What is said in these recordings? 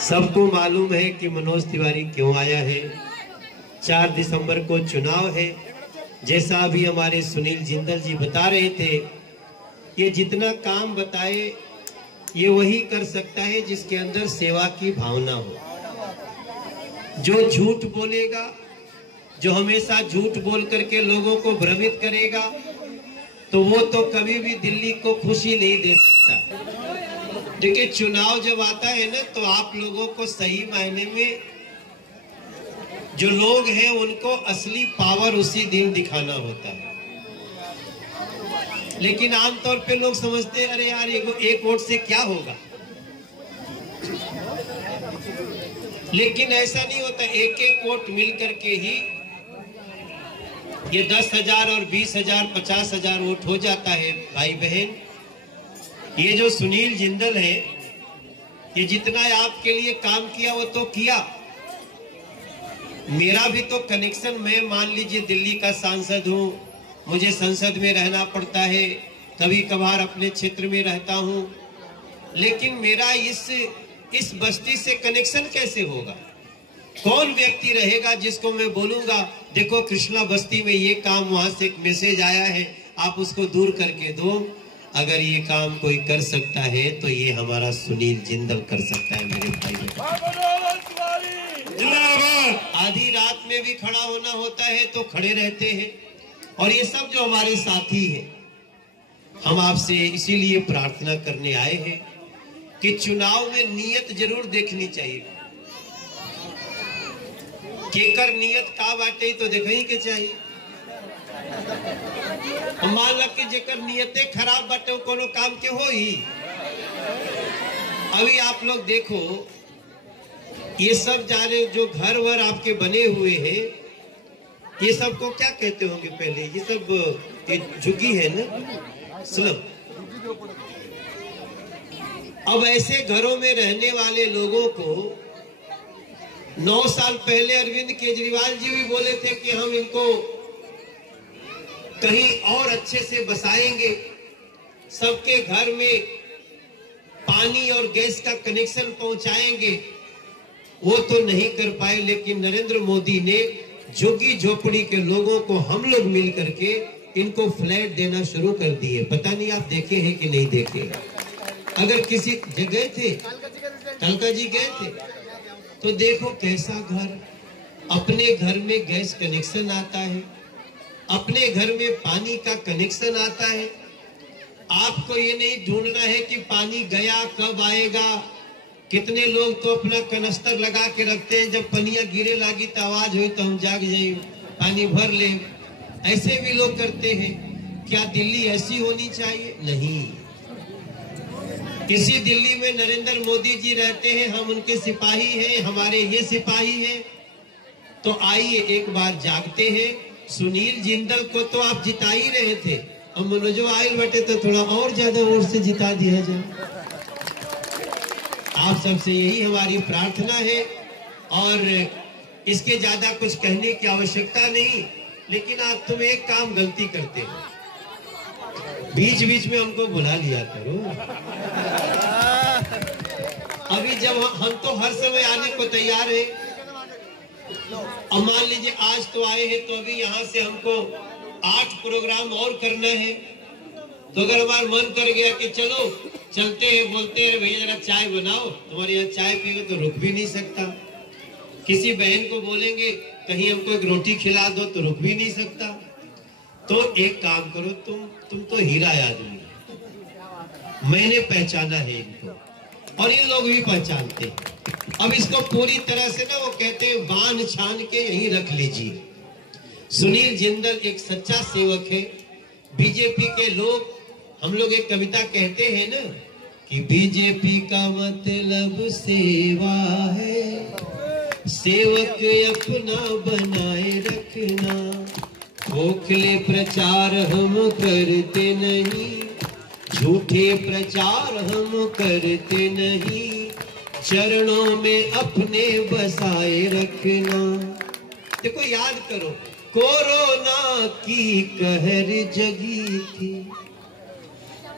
सबको मालूम है कि मनोज तिवारी क्यों आया है। 4 दिसंबर को चुनाव है। जैसा अभी हमारे सुनील जिंदल जी बता रहे थे, ये जितना काम बताए ये वही कर सकता है जिसके अंदर सेवा की भावना हो। जो झूठ बोलेगा, जो हमेशा झूठ बोल करके लोगों को भ्रमित करेगा, तो वो तो कभी भी दिल्ली को खुशी नहीं दे सकता। देखिए, चुनाव जब आता है ना, तो आप लोगों को सही मायने में जो लोग हैं उनको असली पावर उसी दिन दिखाना होता है। लेकिन आमतौर पे लोग समझते हैं, अरे यार एक वोट से क्या होगा। लेकिन ऐसा नहीं होता। एक एक वोट मिल करके ही ये 10,000 और 20,000 50,000 वोट हो जाता है। भाई बहन, ये जो सुनील जिंदल है, ये जितना आपके लिए काम किया वो तो किया। मेरा भी तो कनेक्शन, मैं मान लीजिए दिल्ली का सांसद हूं, मुझे संसद में रहना पड़ता है, कभी कभार अपने क्षेत्र में रहता हूं, लेकिन मेरा इस बस्ती से कनेक्शन कैसे होगा? कौन व्यक्ति रहेगा जिसको मैं बोलूंगा देखो कृष्णा बस्ती में ये काम, वहां से एक मैसेज आया है, आप उसको दूर करके दो। अगर ये काम कोई कर सकता है तो ये हमारा सुनील जिंदल कर सकता है। मेरे भाई, आधी रात में भी खड़ा होना होता है तो खड़े रहते हैं। और ये सब जो हमारे साथी हैं, हम आपसे इसीलिए प्रार्थना करने आए हैं कि चुनाव में नियत जरूर देखनी चाहिए। केकर नियत का बाटे तो देखनी के चाहिए। मान लो कि जेकर नियते खराब बाटे कोनो काम के हो ही। अभी आप लोग देखो, ये सब जाने जो घर वर आपके बने हुए हैं, ये सब को क्या कहते होंगे पहले? ये सब झुग्गी है ना, स्लम। अब ऐसे घरों में रहने वाले लोगों को 9 साल पहले अरविंद केजरीवाल जी भी बोले थे कि हम इनको कहीं और अच्छे से बसाएंगे, सबके घर में पानी और गैस का कनेक्शन पहुंचाएंगे। वो तो नहीं कर पाए, लेकिन नरेंद्र मोदी ने झुग्गी झोपड़ी के लोगों को हम लोग मिल करके इनको फ्लैट देना शुरू कर दिए। पता नहीं आप देखे हैं कि नहीं देखे। अगर किसी जगह थे, कालका जी गए थे, तो देखो कैसा घर, अपने घर में गैस कनेक्शन आता है, अपने घर में पानी का कनेक्शन आता है। आपको ये नहीं ढूंढना है कि पानी गया कब आएगा। कितने लोग तो अपना कनस्तर लगा के रखते हैं, जब पनिया गिरे लागी तो आवाज हुई तो हम जाग जाए, पानी भर ले। ऐसे भी लोग करते हैं। क्या दिल्ली ऐसी होनी चाहिए? नहीं। किसी दिल्ली में नरेंद्र मोदी जी रहते हैं, हम उनके सिपाही हैं, हमारे ये सिपाही हैं। तो आइए एक बार जागते हैं। सुनील जिंदल को तो आप जिता ही रहे थे, अब मनोज आयल बटे तो थोड़ा और ज्यादा वोट से जिता दिया जाए। आप सबसे यही हमारी प्रार्थना है, और इसके ज्यादा कुछ कहने की आवश्यकता नहीं। लेकिन आप तुम एक काम गलती करते हो, बीच बीच में हमको बुला लिया करो। अभी जब हम तो हर समय आने को तैयार है। अब मान लीजिए आज तो आए हैं, तो अभी यहाँ से हमको 8 प्रोग्राम और करना है। तो अगर हमारा मन कर गया कि चलो चलते हैं, बोलते हैं भैया जरा चाय बनाओ, तुम्हारे यहाँ चाय पिएंगे तो रुक भी नहीं सकता। किसी बहन को बोलेंगे कहीं हमको एक रोटी खिला दो, तो रुक भी नहीं सकता। तो एक काम करो, तुम तो हीरा आदमी, मैंने पहचाना है इनको, और ये लोग भी पहचानते हैं। अब इसको पूरी तरह से ना, वो कहते हैं बांध छान के यहीं रख लीजिए। सुनील जिंदल एक सच्चा सेवक है। बीजेपी के लोग, हम लोग एक कविता कहते हैं ना कि बीजेपी का मतलब सेवा है, सेवक अपना बनाए रखना। खोखले प्रचार हम करते नहीं, झूठे प्रचार हम करते नहीं, चरणों में अपने बसाए रखना। देखो, याद करो, कोरोना की कहर जगी थी,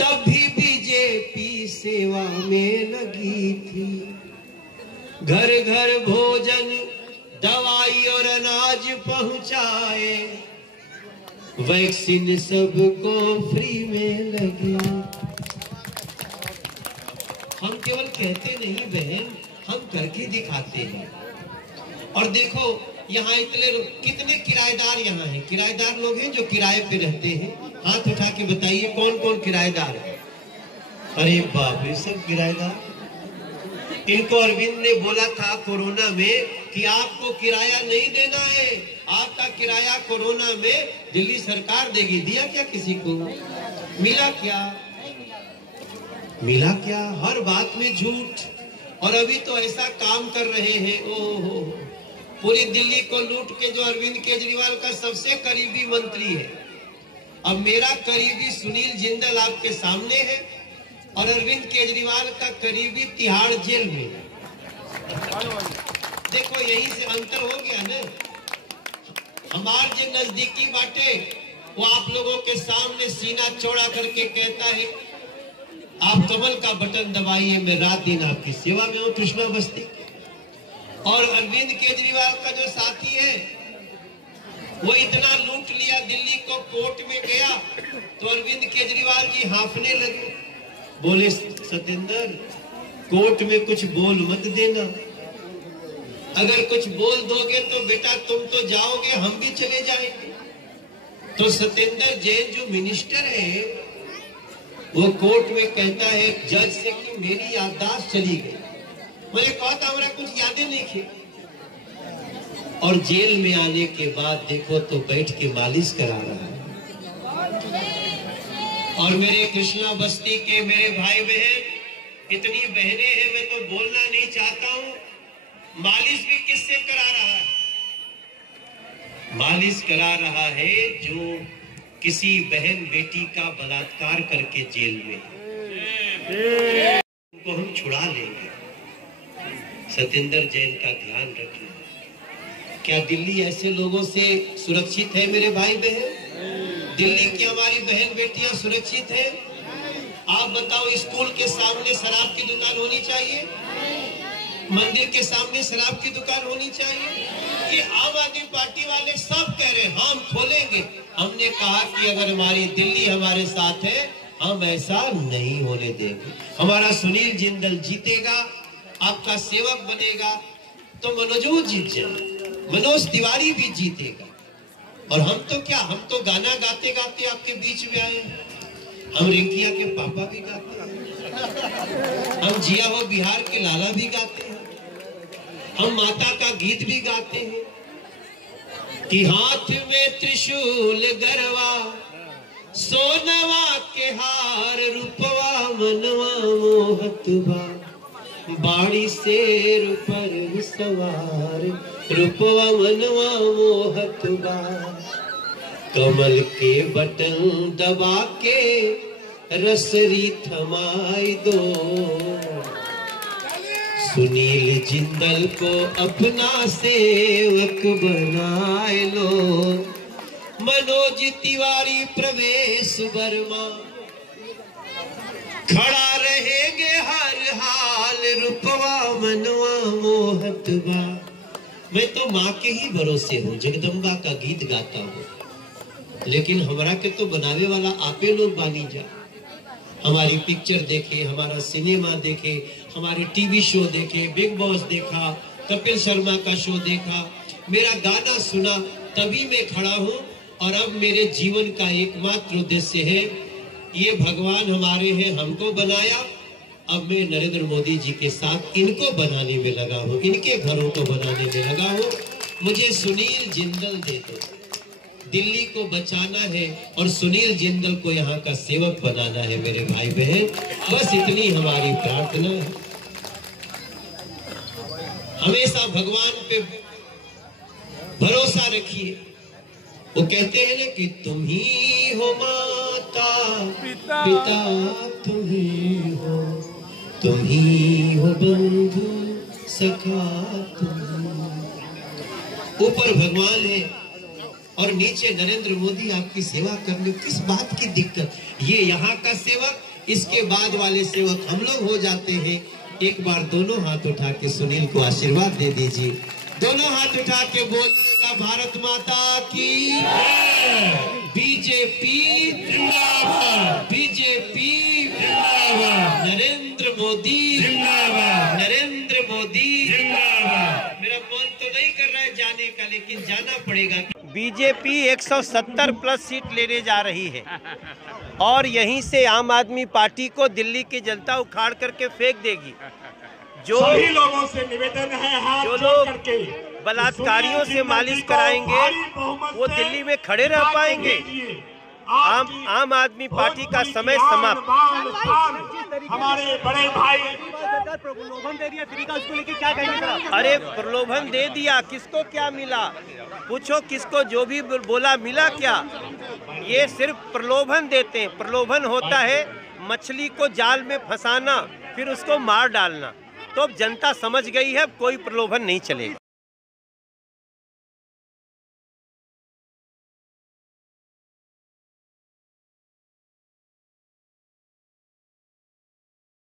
तब भी बीजेपी सेवा में लगी थी। घर घर भोजन दवाई और अनाज पहुंचाए, वैक्सीन सबको फ्री में लगे। हम केवल कहते नहीं बहन, हम करके दिखाते हैं। और देखो यहाँ कितने किराएदार यहाँ हैं, किराएदार लोग हैं जो किराए पे रहते हैं। हाथ उठा के बताइए कौन कौन किराएदार है। अरे बाप रे, सब किराएदार। इनको अरविंद ने बोला था कोरोना में कि आपको किराया नहीं देना है, आपका किराया कोरोना में दिल्ली सरकार देगी। दिया क्या किसी को? मिला क्या? मिला क्या? हर बात में झूठ। और अभी तो ऐसा काम कर रहे हैं, ओहो, पूरी दिल्ली को लूट के जो अरविंद केजरीवाल का सबसे करीबी मंत्री है। अब मेरा करीबी सुनील जिंदल आपके सामने है और अरविंद केजरीवाल का करीबी तिहाड़ जेल में। देखो यहीं से अंतर हो गया ना। हमार जो नजदीकी बाटे वो आप लोगों के सामने सीना चौड़ा करके कहता है आप कमल का बटन दबाइए, मैं रात दिन आपकी सेवा में हूं, कृष्णा बस्ती। और अरविंद केजरीवाल का जो साथी है वो इतना लूट लिया दिल्ली को, कोर्ट में गया तो अरविंद केजरीवाल जी हांफने लगे। बोले सतेंद्र, कोर्ट में कुछ बोल मत देना, अगर कुछ बोल दोगे तो बेटा तुम तो जाओगे, हम भी चले जाएंगे। तो सतेंद्र जैन जो मिनिस्टर है वो कोर्ट में कहता है जज से कि मेरी याददाश्त चली गई। मैंने कहा था हमारा कुछ यादें नहीं थी। और जेल में आने के बाद देखो तो बैठ के मालिश करा रहा है। और मेरे कृष्णा बस्ती के मेरे भाई बहन, इतनी बहनें हैं, मैं तो बोलना नहीं चाहता हूं। मालिश भी किससे करा रहा है? मालिश करा रहा है जो किसी बहन बेटी का बलात्कार करके जेल में, उनको हम छुड़ा लेंगे। सतेंद्र जैन का ध्यान रखना। क्या दिल्ली ऐसे लोगों से सुरक्षित है मेरे भाई बहन? दिल्ली की हमारी बहन बेटियां सुरक्षित है? आप बताओ, स्कूल के सामने शराब की दुकान होनी चाहिए? मंदिर के सामने शराब की दुकान होनी चाहिए? ये आम आदमी पार्टी वाले सब कह रहे हैं हम खोलेंगे। हमने कहा कि अगर हमारी दिल्ली हमारे साथ है हम ऐसा नहीं होने देंगे। हमारा सुनील जिंदल जीतेगा, आपका सेवक बनेगा तो मनोज जीत जाए, मनोज तिवारी भी जीतेगा। और हम तो क्या, हम तो गाना गाते गाते आपके बीच में आए। हम रिंकिया के पापा भी गाते हैं, हम जिया हो बिहार के लाला भी गाते हैं, हम माता का गीत भी गाते हैं कि हाथ में त्रिशूल गरवा, सोनवा के हार, रूपवा मनवा मोहतबा, बाड़ी शेर पर सवार, रूपवा मनवा मोहतबा, कमल के बटन दबा के रसरी थमाई दो, सुनील जिंदल को अपना सेवक बनाए लो, मनोज तिवारी प्रवेश वर्मा खड़ा रहेंगे हर हाल, रूपवा मनवा मोहतबा। मैं तो माँ के ही भरोसे हूँ, जगदम्बा का गीत गाता हूँ, लेकिन हमारा के तो बनावे वाला आपे लोग बानी जा। हमारी पिक्चर देखे, हमारा सिनेमा देखे, हमारे टीवी शो देखे, बिग बॉस देखा, कपिल शर्मा का शो देखा, मेरा गाना सुना, तभी मैं खड़ा हूँ। और अब मेरे जीवन का एकमात्र उद्देश्य है, ये भगवान हमारे हैं, हमको बनाया, अब मैं नरेंद्र मोदी जी के साथ इनको बनाने में लगा हूँ, इनके घरों को बनाने में लगा हूँ। मुझे सुनील जिंदल दे दो, दिल्ली को बचाना है और सुनील जिंदल को यहाँ का सेवक बनाना है मेरे भाई बहन, बस इतनी हमारी प्रार्थना है। हमेशा भगवान पे भरोसा रखिए। वो कहते हैं ना कि तुम ही हो माता पिता तुम ही हो बंधु सखा तुम। ऊपर भगवान है और नीचे नरेंद्र मोदी आपकी सेवा करने, किस बात की दिक्कत? ये यहाँ का सेवक, इसके बाद वाले सेवक हम लोग हो जाते हैं। एक बार दोनों हाथ उठा के सुनील को आशीर्वाद दे दीजिए। दोनों हाथ उठा के बोलिएगा भारत माता की, बीजेपी जिंदाबाद, बीजेपी जिंदाबाद, नरेंद्र मोदी जिंदाबाद, नरेंद्र मोदी जिंदाबाद। मेरा मन तो नहीं कर रहा है जाने का, लेकिन जाना पड़ेगा। बीजेपी 170 प्लस सीट लेने जा रही है और यहीं से आम आदमी पार्टी को दिल्ली की जनता उखाड़ करके फेंक देगी। जो सभी लोगों से निवेदन है, हाथ जो जोड़ लोग करके बलात्कारियों से मालिश कराएंगे वो दिल्ली में खड़े रह पाएंगे। आम आदमी पार्टी का समय समाप्त। हमारे बड़े भाई प्रलोभन दे दिया, तरीका उसको लेके क्या कहेंगे? अरे प्रलोभन दे दिया, किसको क्या मिला? पूछो किसको, जो भी बोला मिला क्या? ये सिर्फ प्रलोभन देते हैं। प्रलोभन होता है मछली को जाल में फंसाना, फिर उसको मार डालना। तो अब जनता समझ गई है, कोई प्रलोभन नहीं चलेगा।